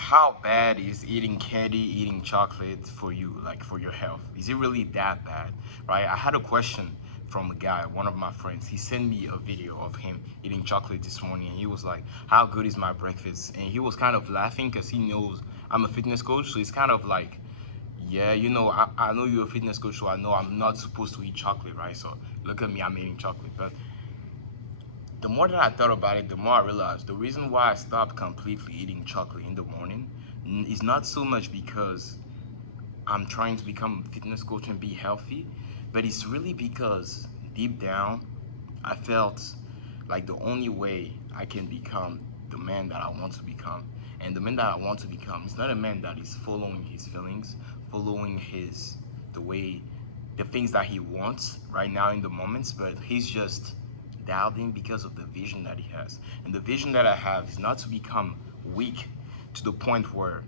how bad is eating candy, eating chocolate for you, like for your health? Is it really that bad, right? I had a question from a guy, one of my friends. He sent me a video of him eating chocolate this morning, and he was like, "How good is my breakfast?" And he was kind of laughing because he knows I'm a fitness coach, so it's kind of like, yeah, I know you're a fitness coach, so I know I'm not supposed to eat chocolate, right? So look at me, I'm eating chocolate. But the more that I thought about it, the more I realized the reason why I stopped completely eating chocolate in the morning is not so much because I'm trying to become a fitness coach and be healthy, but it's really because deep down I felt like the only way I can become the man that I want to become. And the man that I want to become is not a man that is following his feelings, following the way, the things that he wants right now in the moments, but he's just dialed in because of the vision that he has. And the vision that I have is not to become weak to the point where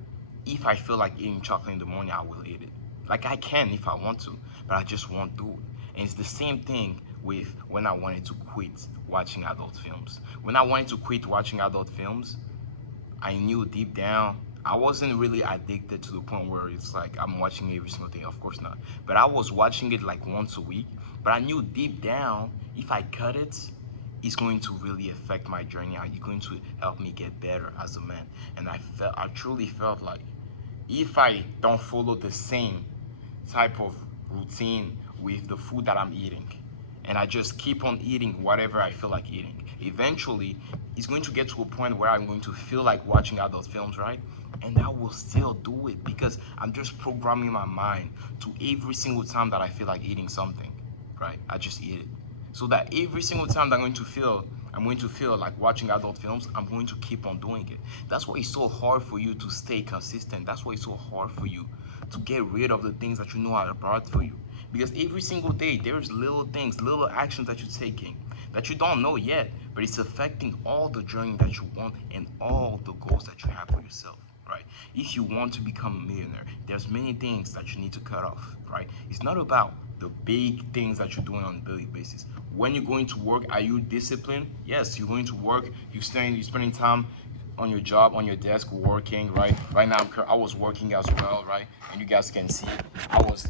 if I feel like eating chocolate in the morning, I will eat it. Like I can if I want to, but I just won't do it. And it's the same thing with when I wanted to quit watching adult films. When I wanted to quit watching adult films, I knew deep down I wasn't really addicted to the point where it's like I'm watching every single thing. Of course not. But I was watching it like once a week. But I knew deep down if I cut it, it's going to really affect my journey. It's going to help me get better as a man. And I truly felt like if I don't follow the same type of routine with the food that I'm eating, and I just keep on eating whatever I feel like eating, eventually it's going to get to a point where I'm going to feel like watching adult films, right? And I will still do it because I'm just programming my mind to every single time that I feel like eating something, right? I just eat it. So that every single time that I'm going to feel like watching adult films, I'm going to keep on doing it. That's why it's so hard for you to stay consistent. That's why it's so hard for you to get rid of the things that you know are bad for you. Because every single day, there's little things, little actions that you're taking that you don't know yet, but it's affecting all the journey that you want and all the goals that you have for yourself, right? If you want to become a millionaire, there's many things that you need to cut off, right? It's not about the big things that you're doing on a daily basis. When you're going to work, are you disciplined? Yes, you're going to work. You're spending time on your job, on your desk, working, right? Right now, I was working as well, right? And you guys can see I was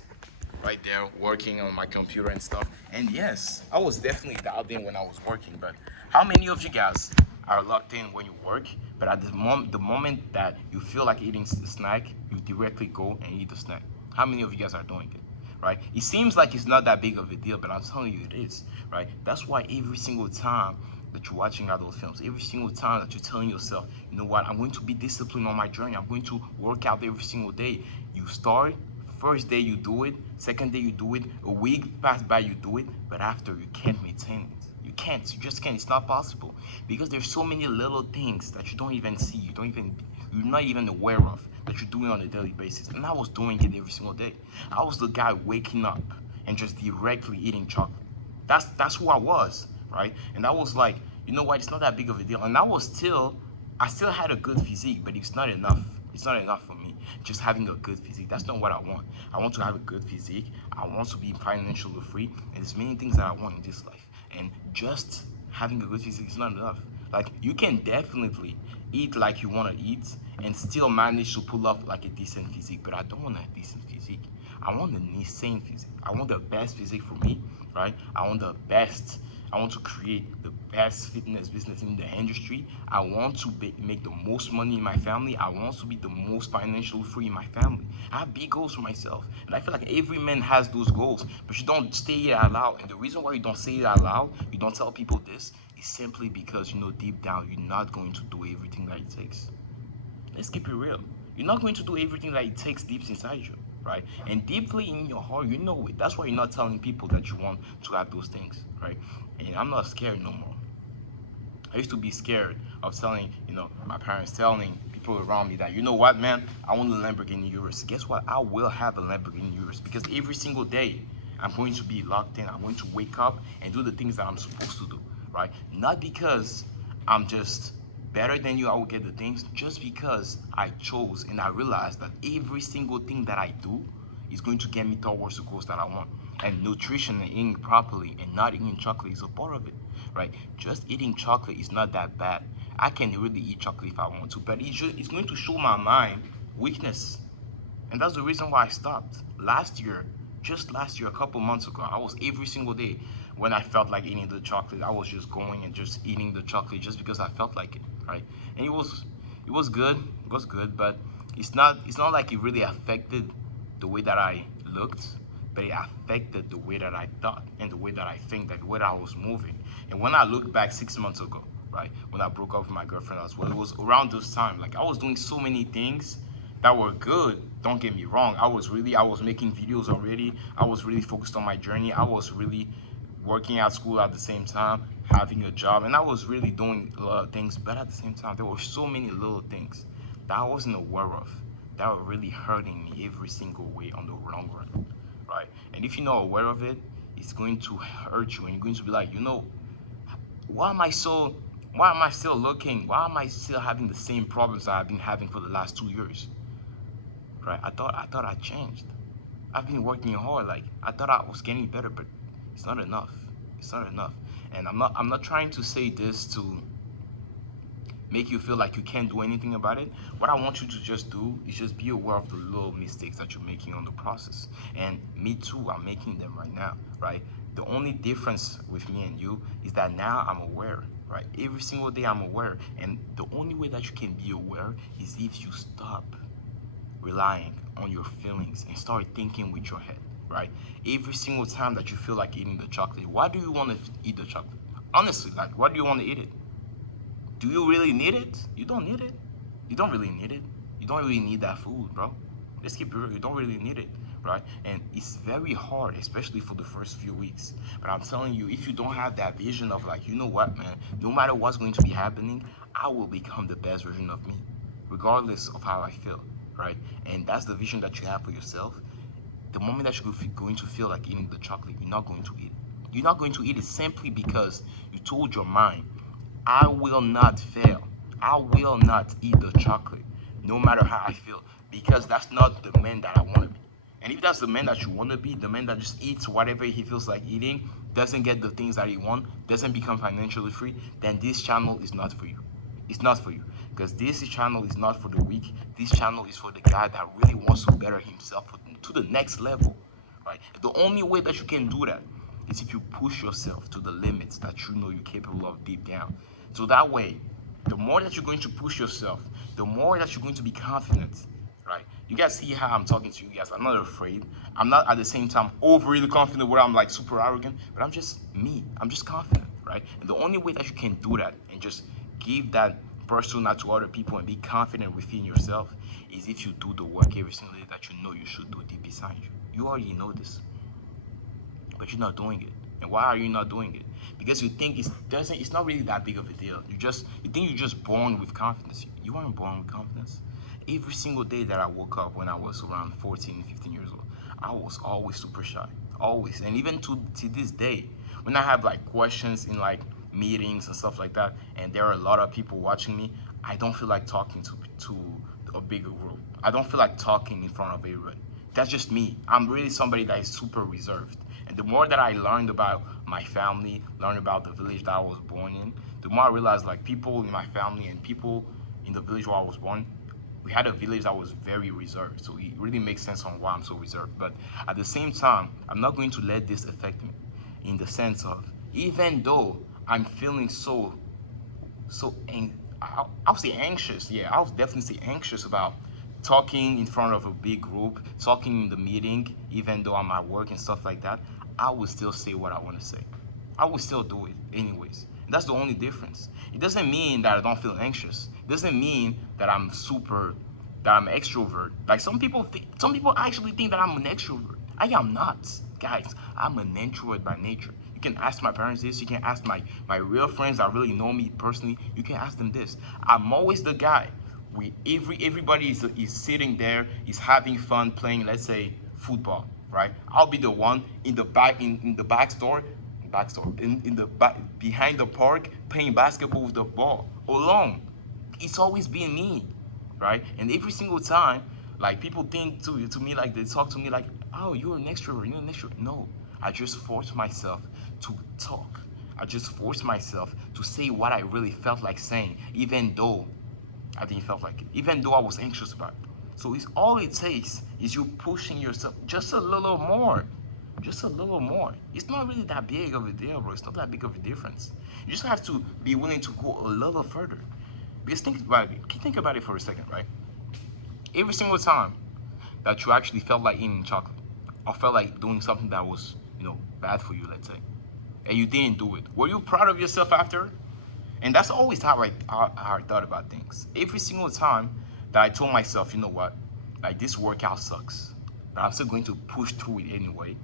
right there working on my computer and stuff. And yes, I was definitely dialed in when I was working. But how many of you guys are locked in when you work? But at the moment that you feel like eating a snack, you directly go and eat the snack. How many of you guys are doing it? Right? It seems like it's not that big of a deal, but I'm telling you it is, right? That's why every single time that you're watching adult films, every single time that you're telling yourself, you know what, I'm going to be disciplined on my journey, I'm going to work out every single day. You start, first day you do it, second day you do it, a week pass by you do it, but after you can't maintain it. You just can't. It's not possible because there's so many little things that you don't even see, you're not even aware of that you're doing on a daily basis. And I was doing it every single day. I was the guy waking up and just directly eating chocolate. That's who I was, right? And I was like, you know what? It's not that big of a deal. And I still had a good physique, but it's not enough. It's not enough for me. Just having a good physique. That's not what I want. I want to have a good physique. I want to be financially free. And there's many things that I want in this life. And just having a good physique is not enough. Like you can definitely eat like you want to eat and still manage to pull off like a decent physique. But I don't want a decent physique. I want the insane physique. I want the best physique for me, right? I want the best. I want to create the best fitness business in the industry. I want to make the most money in my family. I want to be the most financially free in my family. I have big goals for myself. And I feel like every man has those goals, but you don't say it out loud. And the reason why you don't say it out loud, you don't tell people this, is simply because you know deep down you're not going to do everything that it takes. Let's keep it real. You're not going to do everything that it takes deep inside you, right? And deeply in your heart, you know it. That's why you're not telling people that you want to have those things, right? And I'm not scared no more. I used to be scared of telling, my parents telling people around me that, you know what, man, I want a Lamborghini Urus. Guess what? I will have a Lamborghini Urus because every single day I'm going to be locked in. I'm going to wake up and do the things that I'm supposed to do, right? Not because I'm just better than you, I will get the things, just because I chose and I realized that every single thing that I do is going to get me towards the goals that I want. And nutrition and eating properly and not eating chocolate is a part of it, right? Just eating chocolate is not that bad. I can really eat chocolate if I want to, but it's going to show my mind weakness. And that's the reason why I stopped. Last year, just last year, a couple months ago, I was every single day when I felt like eating the chocolate, I was just going and just eating the chocolate just because I felt like it, right? And it was good, it was good, but it's not like it really affected the way that I looked, but it affected the way that I thought and the way that I think, like the way that I was moving. And when I look back 6 months ago, right, when I broke up with my girlfriend as well, it was around this time. Like I was doing so many things that were good. Don't get me wrong. I was making videos already. I was really focused on my journey. I was really working at school at the same time, having a job, and I was really doing a lot of things. But at the same time, there were so many little things that I wasn't aware of that were really hurting me every single way on the long run, right? And if you're not aware of it, it's going to hurt you, and you're going to be like, why am I so? Why am I still looking? Why am I still having the same problems that I've been having for the last 2 years? Right? I thought I changed. I've been working hard. Like I thought I was getting better, but it's not enough. It's not enough. And I'm not trying to say this to make you feel like you can't do anything about it. What I want you to just do is just be aware of the little mistakes that you're making on the process. And me too, I'm making them right now, right? The only difference with me and you is that now I'm aware, right? Every single day I'm aware. And the only way that you can be aware is if you stop relying on your feelings and start thinking with your head, right? Every single time that you feel like eating the chocolate, why do you want to eat the chocolate? Honestly, like, why do you want to eat it? Do you really need it? You don't need it. You don't really need it. You don't really need that food, bro. Let's keep it real. You don't really need it, right? And it's very hard, especially for the first few weeks. But I'm telling you, if you don't have that vision of like, you know what, man, no matter what's going to be happening, I will become the best version of me, regardless of how I feel, right? And that's the vision that you have for yourself. The moment that you're going to feel like eating the chocolate, you're not going to eat it. You're not going to eat it simply because you told your mind, I will not fail. I will not eat the chocolate, no matter how I feel, because that's not the man that I want to be. And if that's the man that you want to be, the man that just eats whatever he feels like eating, doesn't get the things that he wants, doesn't become financially free, then this channel is not for you. It's not for you. Because this channel is not for the weak. This channel is for the guy that really wants to better himself to the next level. Right? The only way that you can do that is if you push yourself to the limits that you know you're capable of deep down. So that way, the more that you're going to push yourself, the more that you're going to be confident, right? You guys see how I'm talking to you guys. I'm not afraid. I'm not at the same time overly confident where I'm like super arrogant, but I'm just me. I'm just confident, right? And the only way that you can do that and just give that persona to other people and be confident within yourself is if you do the work every single day that you know you should do deep inside you. You already know this, but you're not doing it. And why are you not doing it? Because you think it's not really that big of a deal. You think you're just born with confidence. You weren't born with confidence. Every single day that I woke up when I was around 14, 15 years old, I was always super shy. Always. And even to this day, when I have like questions in like meetings and stuff like that, and there are a lot of people watching me, I don't feel like talking to a bigger group. I don't feel like talking in front of everybody. That's just me. I'm really somebody that is super reserved. And the more that I learned about my family, learned about the village that I was born in, the more I realized like people in my family and people in the village where I was born, we had a village that was very reserved. So it really makes sense on why I'm so reserved. But at the same time, I'm not going to let this affect me in the sense of even though I'm feeling I'll say anxious. Yeah, I'll definitely say anxious about talking in front of a big group, talking in the meeting, even though I'm at work and stuff like that. I will still say what I want to say. I will still do it anyways. That's the only difference. It doesn't mean that I don't feel anxious. It doesn't mean that I'm extrovert. Like some people actually think that I'm an extrovert. I am not, guys. I'm an introvert by nature. You can ask my parents this. You can ask my real friends that really know me personally. You can ask them this. I'm always the guy. Everybody is sitting there, is having fun playing, let's say, football, right? I'll be the one in the back store in the back behind the park playing basketball with the ball alone. It's always been me, right? And every single time, like people think to me like they talk to me like, oh, you're an extrovert, you're an extrovert. No, I just force myself to talk. I just forced myself to say what I really felt like saying, even though I didn't felt like it, even though I was anxious about it. So it's all it takes is you pushing yourself just a little more. Just a little more. It's not really that big of a deal, bro. It's not that big of a difference. You just have to be willing to go a little further. Because think about it. Think about it for a second, right? Every single time that you actually felt like eating chocolate or felt like doing something that was, bad for you, let's say, and you didn't do it, were you proud of yourself after? And that's always how I thought about things. Every single time that I told myself, you know what, like this workout sucks, but I'm still going to push through it anyway,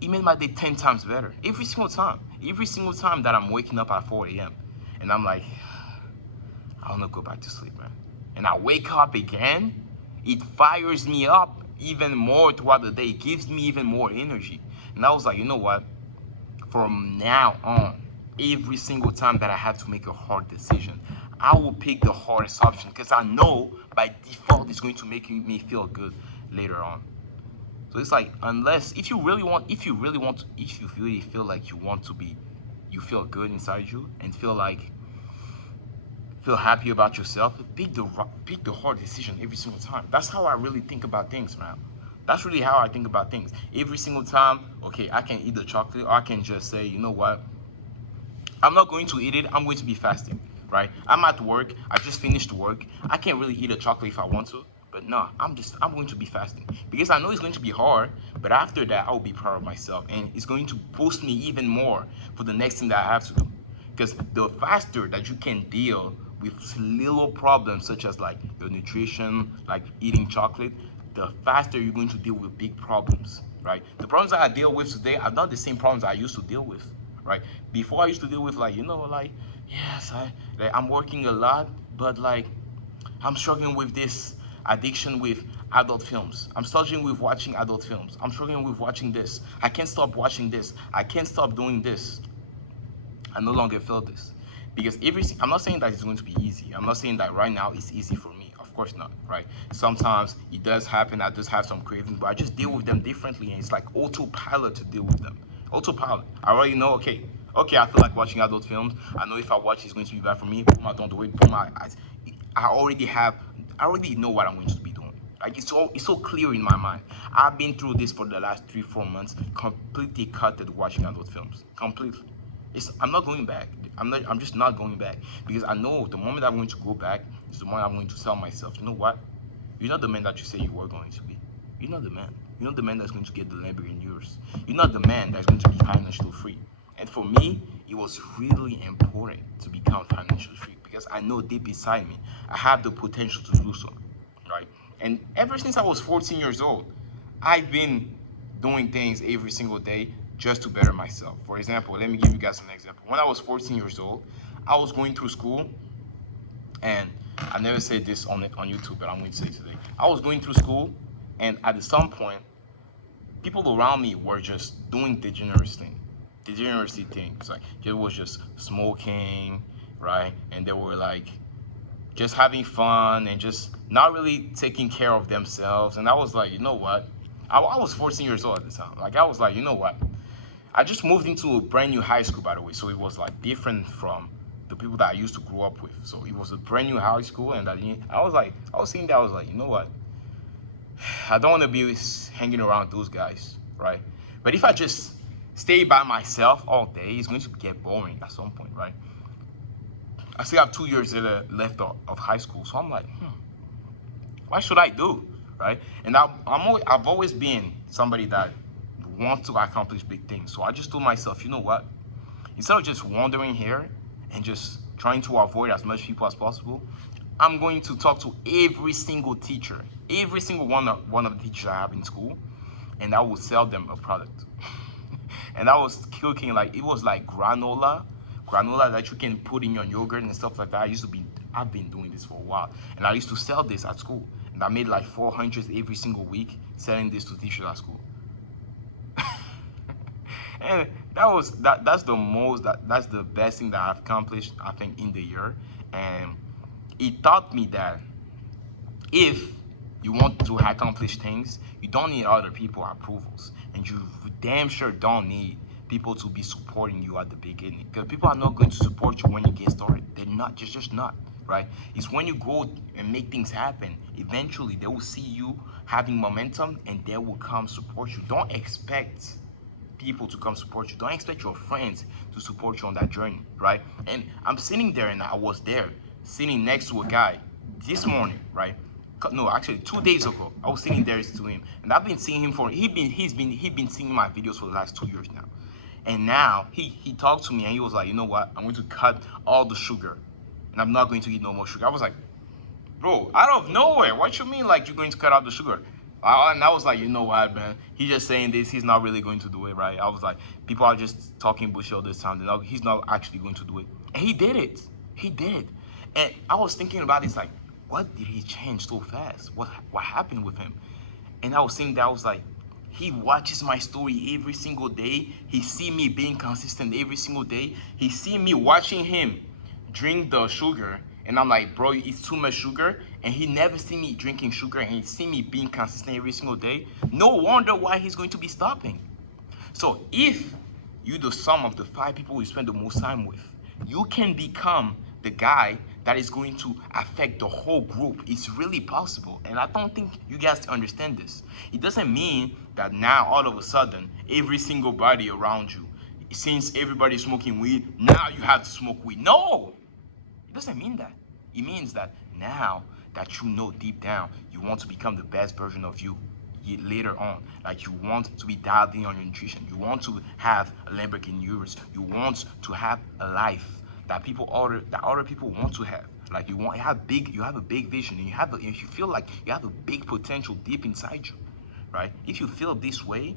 it made my day 10 times better. Every single time. Every single time that I'm waking up at 4 a.m. and I'm like, I want to go back to sleep, man. And I wake up again, it fires me up even more throughout the day. It gives me even more energy. And I was like, you know what? From now on, every single time that I have to make a hard decision, I will pick the hardest option because I know by default it's going to make me feel good later on. So it's like, unless if you really want, if you really feel like you feel good inside you and feel happy about yourself, pick the hard decision every single time. That's how I really think about things, man. That's really how I think about things. Every single time, okay, I can eat the chocolate, or I can just say, you know what, I'm not going to eat it. I'm going to be fasting, right? I'm at work. I just finished work. I can't really eat a chocolate if I want to, but no, I'm going to be fasting because I know it's going to be hard. But after that, I will be proud of myself, and it's going to boost me even more for the next thing that I have to do. Because the faster that you can deal with little problems such as like your nutrition, like eating chocolate, the faster you're going to deal with big problems, right? The problems that I deal with today are not the same problems I used to deal with, right? Before I used to deal with like yes, I'm working a lot, but like I'm struggling with this addiction with adult films. I'm struggling with watching adult films. I'm struggling with watching this. I can't stop watching this. I can't stop doing this. I no longer feel this. Because I'm not saying that it's going to be easy. I'm not saying that right now it's easy for me. Of course not, right? Sometimes it does happen. I just have some cravings, but I just deal with them differently, and it's like autopilot to deal with them. Autopilot. I already know. Okay, I feel like watching adult films. I know if I watch, it's going to be bad for me. Boom, I don't do it. Boom, I already know what I'm going to be doing. Like it's so clear in my mind. I've been through this for the last 3-4 months, completely cutted watching adult films. Completely. I'm not going back. I'm just not going back. Because I know the moment I'm going to go back is the moment I'm going to tell myself, you know what? You're not the man that you say you were going to be. You're not the man. You're not the man that's going to get the Lamborghini yours. You're not the man that's going to be financially free. And for me, it was really important to become financially free because I know deep inside me, I have the potential to do so, right? And ever since I was 14 years old, I've been doing things every single day just to better myself. For example, let me give you guys an example. When I was 14 years old, I was going through school, and I never said this on YouTube, but I'm going to say it today. I was going through school, and at some point, people around me were just doing degeneracy things. Like they was just smoking, right? And they were like just having fun and just not really taking care of themselves. And I was like, you know what? I was 14 years old at the time. Like I was like, you know what? I just moved into a brand new high school, by the way. So it was like different from the people that I used to grow up with. So it was a brand new high school, and I was seeing that. I was like, you know what? I don't want to be hanging around those guys, right? But if I just stay by myself all day, it's going to get boring at some point, right? I still have 2 years left of high school, so I'm like, what should I do, right? And I've always been somebody that wants to accomplish big things. So I just told myself, you know what? Instead of just wandering here and just trying to avoid as much people as possible, I'm going to talk to every single teacher, every single one of the teachers I have in school, and I will sell them a product. And I was cooking like it was like granola that you can put in your yogurt and stuff like that. I've been doing this for a while, and I used to sell this at school, and I made like 400 every single week selling this to teachers at school. And that's the best thing that I've accomplished, I think, in the year. And it taught me that if you want to accomplish things, you don't need other people's approvals, and you damn sure don't need people to be supporting you at the beginning, because people are not going to support you when you get started. They're not, just not, right? It's when you go and make things happen, eventually they will see you having momentum and they will come support you. Don't expect people to come support you. Don't expect your friends to support you on that journey, right? And I'm sitting there, and I was there sitting next to a guy this morning, right? No, actually 2 days ago, I was sitting there to him, and I've been seeing him for he's been seeing my videos for the last 2 years now. And now he talked to me and he was like, you know what? I'm going to cut all the sugar, and I'm not going to eat no more sugar. I was like, bro, out of nowhere, what you mean like you're going to cut out the sugar? And I was like, you know what, man? He's just saying this. He's not really going to do it, right? I was like, people are just talking bullshit all this time. He's not actually going to do it. And he did it. He did it. And I was thinking about this, like, what did he change so fast? What happened with him? And I was saying that, I was like, he watches my story every single day. He see me being consistent every single day. He see me watching him drink the sugar, and I'm like, bro, it's too much sugar. And he never see me drinking sugar, and he see me being consistent every single day. No wonder why he's going to be stopping. So if you the sum of the 5 people you spend the most time with, you can become the guy that is going to affect the whole group. It's really possible. And I don't think you guys understand this. It doesn't mean that now all of a sudden every single body around you, since everybody's smoking weed, now you have to smoke weed. No, it doesn't mean that. It means that now that you know deep down you want to become the best version of you later on. Like, you want to be dialed in on your nutrition. You want to have a Lamborghini Urus. You want to have a life that other people want to have. Like, you have a big vision, and if you feel like you have a big potential deep inside you, right? If you feel this way,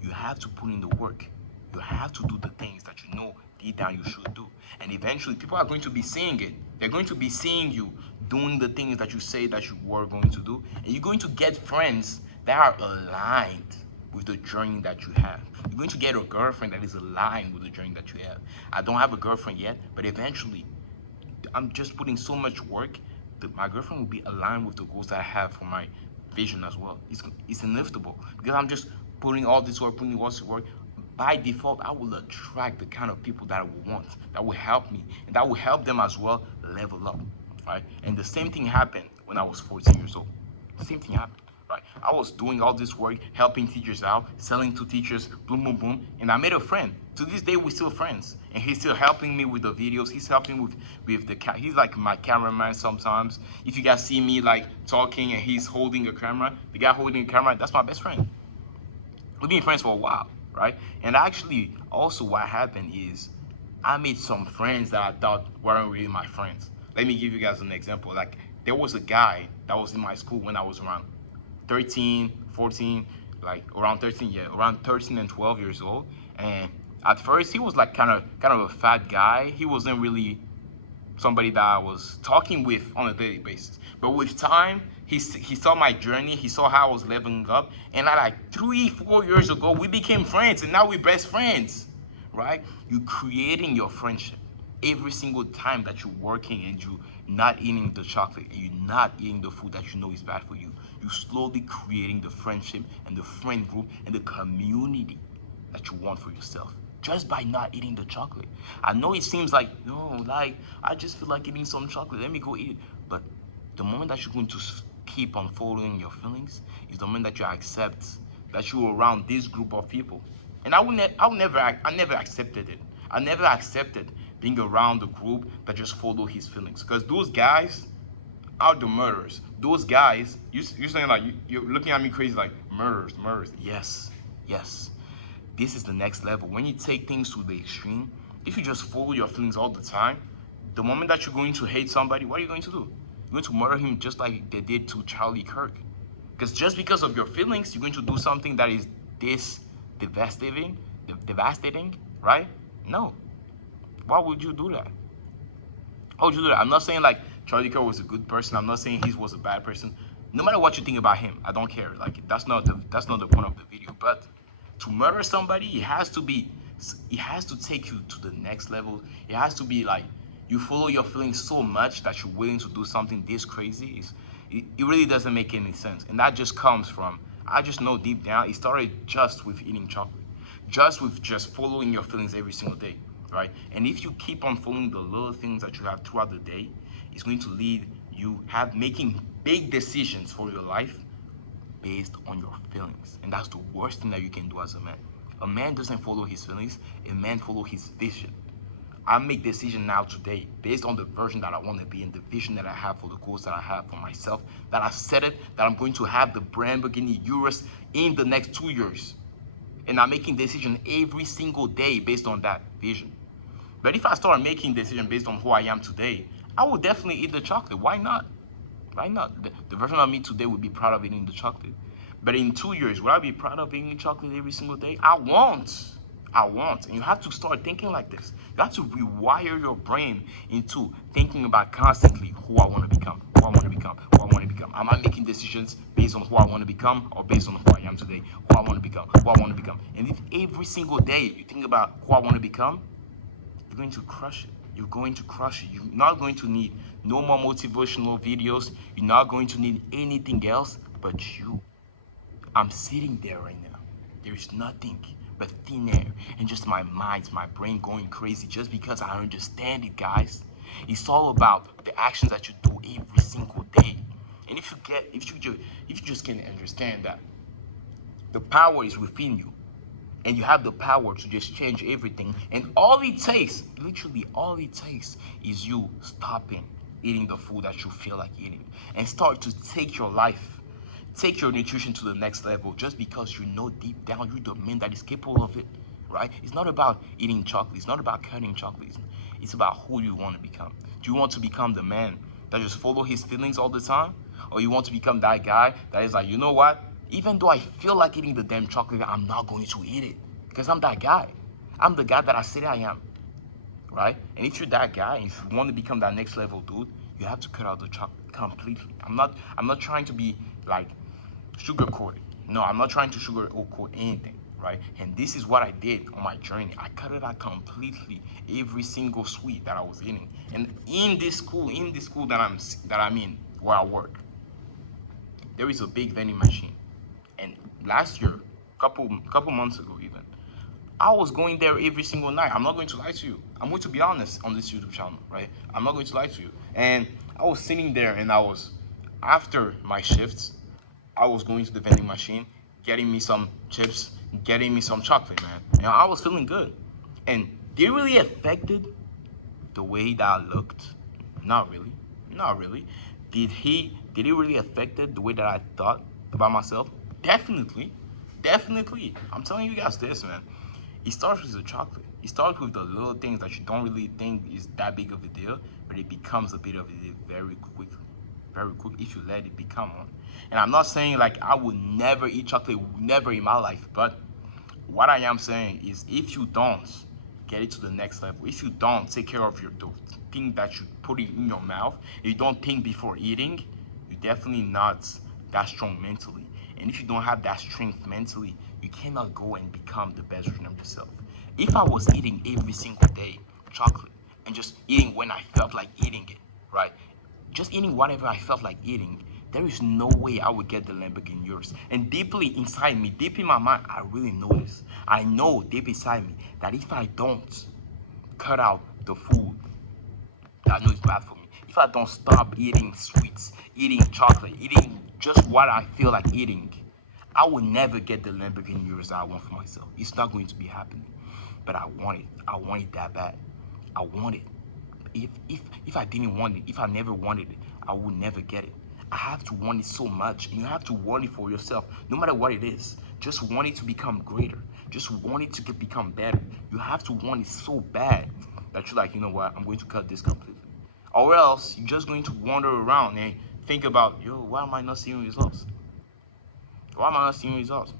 you have to put in the work. You have to do the things that you know deep down you should do. And eventually people are going to be seeing it. They're going to be seeing you doing the things that you say that you were going to do. And you're going to get friends that are aligned with the journey that you have. You're going to get a girlfriend that is aligned with the journey that you have. I don't have a girlfriend yet, but eventually I'm just putting so much work that my girlfriend will be aligned with the goals that I have for my vision as well. It's inevitable, because I'm just putting all this work, putting all this work. By default, I will attract the kind of people that I will want, that will help me, and that will help them as well level up, right? And the same thing happened when I was 14 years old. The same thing happened, right? I was doing all this work, helping teachers out, selling to teachers, boom, boom, boom, and I made a friend. To this day, we're still friends, and he's still helping me with the videos. He's helping with the he's like my cameraman sometimes. If you guys see me like talking and he's holding a camera, the guy holding a camera, that's my best friend. We've been friends for a while, right? And actually, also what happened is I made some friends that I thought weren't really my friends. Let me give you guys an example. Like, there was a guy that was in my school when I was around 13, 14, like around 13, yeah, around 13 and 12 years old. And at first, he was like kind of a fat guy. He wasn't really somebody that I was talking with on a daily basis. But with time, he saw my journey. He saw how I was leveling up. And like 3-4 years ago, we became friends, and now we're best friends, right? You're creating your friendship every single time that you're working and you're not eating the chocolate, and you're not eating the food that you know is bad for you. You're slowly creating the friendship and the friend group and the community that you want for yourself, just by not eating the chocolate. I know it seems like, no, like, I just feel like eating some chocolate, let me go eat it. But the moment that you're going to keep on following your feelings is the moment that you accept that you're around this group of people. And I never accepted it. I never accepted being around the group that just follow his feelings, because those guys are the murderers. Those guys, you're saying like, you're looking at me crazy, like, murderers. Yes, yes. This is the next level. When you take things to the extreme, if you just follow your feelings all the time, the moment that you're going to hate somebody, what are you going to do? You're going to murder him just like they did to Charlie Kirk. Because just because of your feelings, you're going to do something that is this devastating, right? No. Why would you do that? Why would you do that? I'm not saying like Charlie Kirk was a good person. I'm not saying he was a bad person. No matter what you think about him, I don't care. Like, that's not the point of the video. But to murder somebody, it has to take you to the next level. It has to be like you follow your feelings so much that you're willing to do something this crazy. It really doesn't make any sense. And that just comes from, I just know deep down, it started just with eating chocolate. just following your feelings every single day, right? And if you keep on following the little things that you have throughout the day, it's going to lead you have making big decisions for your life based on your feelings. And that's the worst thing that you can do as a man. A man doesn't follow his feelings, a man follow his vision. I make decision now today based on the version that I want to be and the vision that I have for the goals that I have for myself, that I've set it, that I'm going to have the brand Lamborghini Urus in the next 2 years. And I'm making decision every single day based on that vision. But if I start making decision based on who I am today, I will definitely eat the chocolate. Why not? Why not? The version of me today would be proud of eating the chocolate. But in 2 years, will I be proud of eating chocolate every single day? I won't. I won't. And you have to start thinking like this. You have to rewire your brain into thinking about constantly who I want to become, who I want to become, who I want to become. Am I making decisions based on who I want to become or based on who I am today? Who I want to become, who I want to become. And if every single day you think about who I want to become, you're going to crush it. You're going to crush it. You're not going to need no more motivational videos. You're not going to need anything else but you. I'm sitting there right now. There is nothing but thin air and just my mind, my brain going crazy just because I understand it, guys. It's all about the actions that you do every single day. And if you just can understand that the power is within you, and you have the power to just change everything. And all it takes, literally all it takes, is you stopping eating the food that you feel like eating and start to take your nutrition to the next level just because you know deep down you're the man that is capable of it, right? It's not about eating chocolate. It's not about cutting chocolate. It's about who you want to become. Do you want to become the man that just follow his feelings all the time? Or you want to become that guy that is like, you know what? Even though I feel like eating the damn chocolate, I'm not going to eat it because I'm that guy. I'm the guy that I say I am, right? And if you're that guy, and if you want to become that next level dude, you have to cut out the chocolate completely. I'm not trying to be like sugarcoated. No, I'm not trying to sugarcoat anything, right? And this is what I did on my journey. I cut it out completely, every single sweet that I was eating. And in this school that I'm in, where I work, there is a big vending machine. And last year, couple months ago even, I was going there every single night. I'm not going to lie to you. I'm going to be honest on this YouTube channel, right? I'm not going to lie to you. And I was sitting there and after my shifts, I was going to the vending machine, getting me some chips, getting me some chocolate, man. And I was feeling good. And did it really affected the way that I looked? Not really. Not really. Did it really affected the way that I thought about myself? Definitely. Definitely. I'm telling you guys this, man. It starts with the chocolate. It starts with the little things that you don't really think is that big of a deal, but it becomes a bit of a deal very quickly. Very quick if you let it become one. And I'm not saying like I would never eat chocolate, never in my life, but what I am saying is if you don't get it to the next level, if you don't take care of the thing that you put it in your mouth, you don't think before eating, you're definitely not that strong mentally. And if you don't have that strength mentally, you cannot go and become the best version of yourself. If I was eating every single day chocolate and just eating when I felt like eating it, right? Just eating whatever I felt like eating, there is no way I would get the Lamborghini yours. And deeply inside me, deep in my mind, I really know this. I know deep inside me that if I don't cut out the food that I know is bad for me, if I don't stop eating sweets, eating chocolate, eating just what I feel like eating, I will never get the Lamborghini yours that I want for myself. It's not going to be happening. But I want it. I want it that bad. I want it. If I didn't want it, if I never wanted it, I would never get it. I have to want it so much, and you have to want it for yourself, no matter what it is. Just want it to become greater. Just want it to become better. You have to want it so bad that you're like, you know what, I'm going to cut this completely. Or else you're just going to wander around and think about, yo, why am I not seeing results? Why am I not seeing results?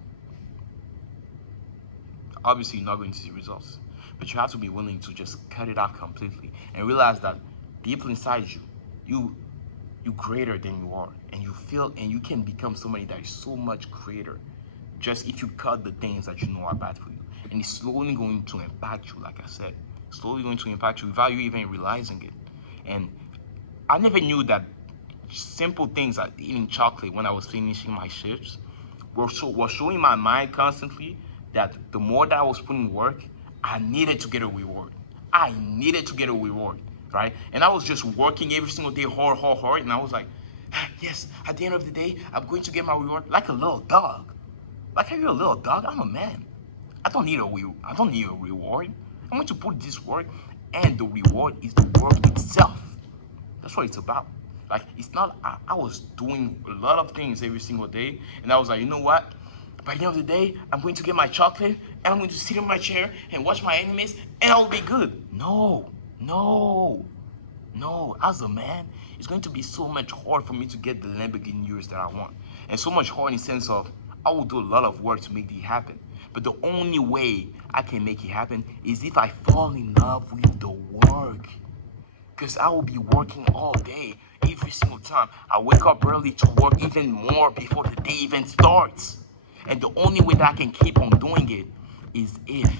Obviously, you're not going to see results. But you have to be willing to just cut it out completely and realize that deep inside you're greater than you are, and you feel and you can become somebody that is so much greater just if you cut the things that you know are bad for you. And it's slowly going to impact you, like I said, slowly going to impact you without you even realizing it. And I never knew that simple things like eating chocolate when I was finishing my shifts were showing my mind constantly that the more that I was putting work, I needed to get a reward. I needed to get a reward, right? And I was just working every single day hard, hard, hard. And I was like, "Ah, yes, at the end of the day, I'm going to get my reward like a little dog. Like, are you a little dog? I'm a man. I don't need a reward. I'm going to put this work, and the reward is the work itself. That's what it's about. Like, it's not, I was doing a lot of things every single day, and I was like, you know what? By the end of the day, I'm going to get my chocolate, and I'm going to sit in my chair and watch my animes, and I'll be good. No, no, no. As a man, it's going to be so much hard for me to get the Lamborghini that I want. And so much hard in the sense of, I will do a lot of work to make it happen. But the only way I can make it happen is if I fall in love with the work. Because I will be working all day, every single time. I wake up early to work even more before the day even starts. And the only way that I can keep on doing it is if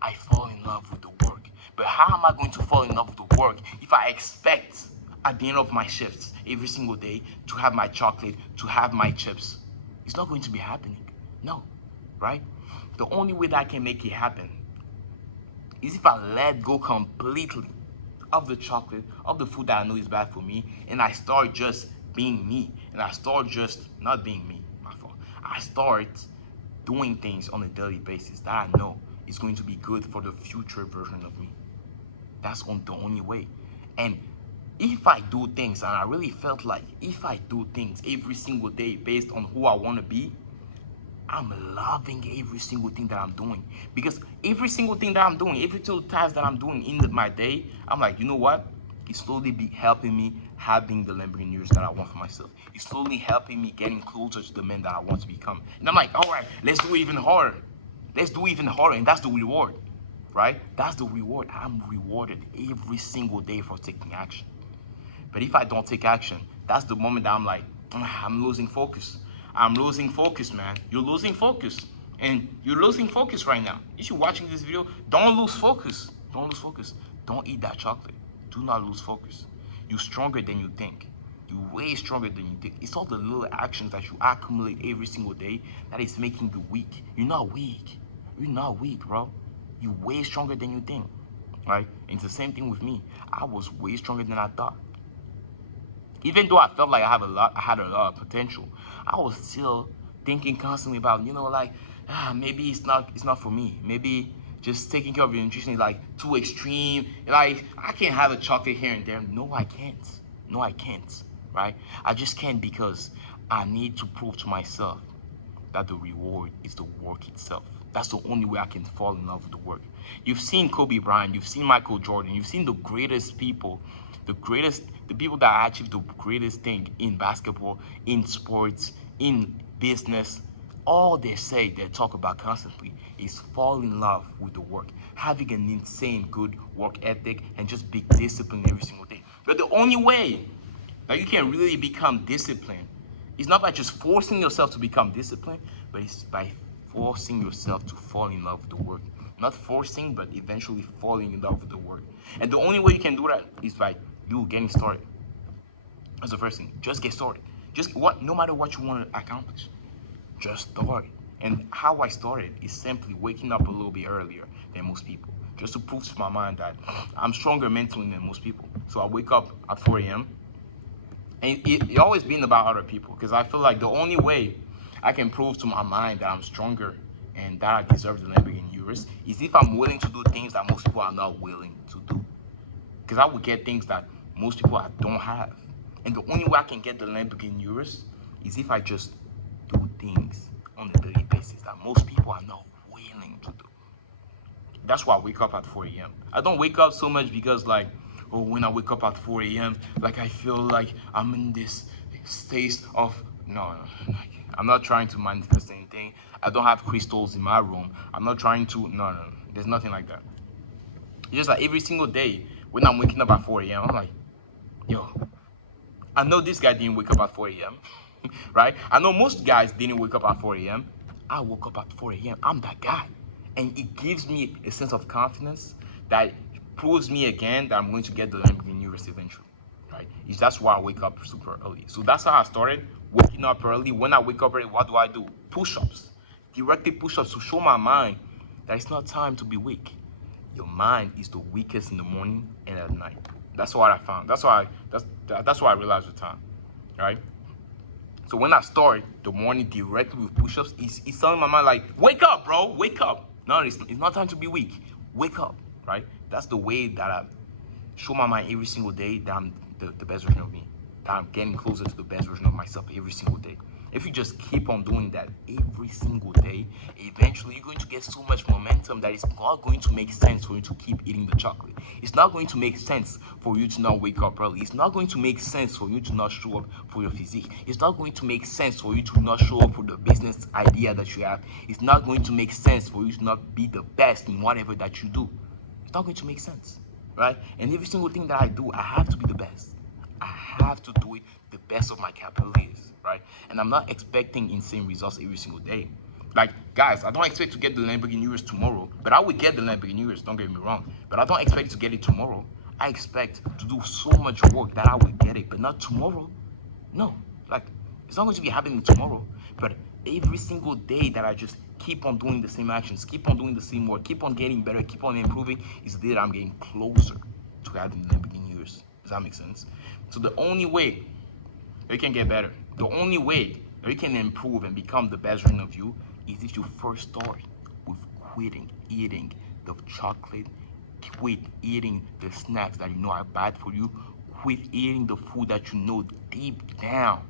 I fall in love with the work. But how am I going to fall in love with the work if I expect at the end of my shifts every single day to have my chocolate, to have my chips? It's not going to be happening. No, right? The only way that I can make it happen is if I let go completely of the chocolate, of the food that I know is bad for me, and I start just being me, and I start just not being me, my fault. I start doing things on a daily basis that I know is going to be good for the future version of me. That's on the only way. And if I do things, and I really felt like if I do things every single day based on who I want to be, I'm loving every single thing that I'm doing. Because every single thing that I'm doing, every single task that I'm doing in my day, I'm like, you know what? It's slowly be helping me having the Lamborghini that I want for myself. It's slowly helping me getting closer to the man that I want to become. And I'm like, all right, let's do it even harder. Let's do it even harder. And that's the reward, right? That's the reward. I'm rewarded every single day for taking action. But if I don't take action, that's the moment that I'm like, I'm losing focus. I'm losing focus, man. You're losing focus. And you're losing focus right now. If you're watching this video, don't lose focus. Don't lose focus. Don't eat that chocolate. Do not lose focus. You're stronger than you think. You're way stronger than you think. It's all the little actions that you accumulate every single day that is making you weak. You're not weak. You're not weak, bro. You're way stronger than you think. Right? And it's the same thing with me. I was way stronger than I thought. Even though I felt like I had a lot of potential, I was still thinking constantly about, like, maybe it's not for me. Maybe just taking care of your nutrition is like too extreme. Like, I can't have a chocolate here and there. No, I can't. No, I can't. Right? I just can't because I need to prove to myself that the reward is the work itself. That's the only way I can fall in love with the work. You've seen Kobe Bryant, you've seen Michael Jordan, you've seen the greatest people, the people that achieve the greatest thing in basketball, in sports, in business. All they talk about constantly is fall in love with the work, having an insane good work ethic, and just be disciplined every single day. But the only way that you can really become disciplined, it's not by just forcing yourself to become disciplined, but it's by forcing yourself to fall in love with the work. Not forcing, but eventually falling in love with the work. And the only way you can do that is by you getting started. That's the first thing. Just get started. No matter what you want to accomplish, just start. And how I started is simply waking up a little bit earlier than most people, just to prove to my mind that I'm stronger mentally than most people. So I wake up at 4 a.m. And it always been about other people, because I feel like the only way I can prove to my mind that I'm stronger and that I deserve the Lamborghini Urus is if I'm willing to do things that most people are not willing to do. Because I would get things that most people I don't have. And the only way I can get the Lamborghini Urus is if I just do things on a daily basis that most people are not willing to do. That's why I wake up at 4 a.m. I don't wake up so much because, like, oh, when I wake up at 4 a.m., like, I feel like I'm in this state of, no, like, I'm not trying to manifest anything. I don't have crystals in my room. I'm not trying to, no, there's nothing like that. It's just like every single day when I'm waking up at 4 a.m., I'm like, yo, I know this guy didn't wake up at 4 a.m., right? I know most guys didn't wake up at 4 a.m. I woke up at 4 a.m. I'm that guy. And it gives me a sense of confidence that proves me again that I'm going to get the Lamborghini eventually, right? That's why I wake up super early. So that's how I started waking up early. When I wake up early, what do? Push-ups. directed push-ups to show my mind that it's not time to be weak. Your mind is the weakest in the morning and at night. That's what I found. That's what I realized with time, right? So when I start the morning directly with push-ups, it's telling my mind like, wake up, bro, wake up. No, it's not time to be weak. Wake up, right? That's the way that I show my mind every single day that I'm the best version of me. That I'm getting closer to the best version of myself every single day. If you just keep on doing that every single day, eventually you're going to get so much momentum that it's not going to make sense for you to keep eating the chocolate. It's not going to make sense for you to not wake up early. It's not going to make sense for you to not show up for your physique. It's not going to make sense for you to not show up for the business idea that you have. It's not going to make sense for you to not be the best in whatever that you do. It's not going to make sense, right? And every single thing that I do, I have to be the best. I have to do it the best of my capabilities, right? And I'm not expecting insane results every single day. Like, guys, I don't expect to get the Lamborghini Urus tomorrow, but I will get the Lamborghini Urus, don't get me wrong. But I don't expect to get it tomorrow. I expect to do so much work that I will get it, but not tomorrow. No, like, it's not going to be happening tomorrow, but every single day that I just keep on doing the same actions, keep on doing the same work, keep on getting better, keep on improving, is the day that I'm getting closer to having the Lamborghini Urus. Does that make sense? So the only way that you can get better, the only way that you can improve and become the best version of you is if you first start with quitting eating the chocolate, quit eating the snacks that you know are bad for you, quit eating the food that you know deep down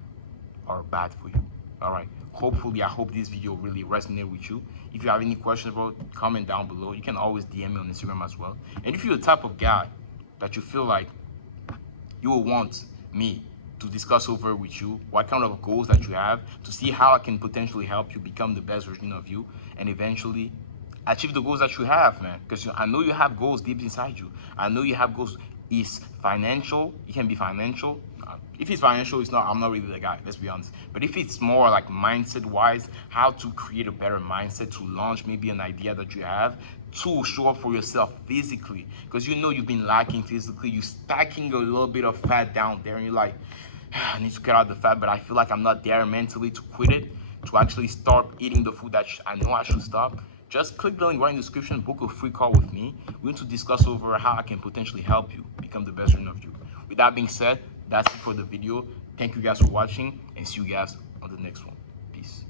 are bad for you. All right. Hopefully, I hope this video really resonated with you. If you have any questions, bro, comment down below. You can always DM me on Instagram as well. And if you're the type of guy that you feel like you will want me to discuss over with you what kind of goals that you have, to see how I can potentially help you become the best version of you and eventually achieve the goals that you have, man. Because I know you have goals deep inside you. I know you have goals. Is financial, it can be financial. If it's financial, it's not, I'm not really the guy, let's be honest. But if it's more like mindset wise, how to create a better mindset to launch maybe an idea that you have, to show up for yourself physically, because you know you've been lacking physically, you're stacking a little bit of fat down there and you're like, I need to cut out the fat, but I feel like I'm not there mentally to quit it, to actually start eating the food that I know I should stop. Just click the link right in the description, book a free call with me. We're going to discuss over how I can potentially help you become the best version of you. With that being said, that's it for the video. Thank you guys for watching and see you guys on the next one. Peace.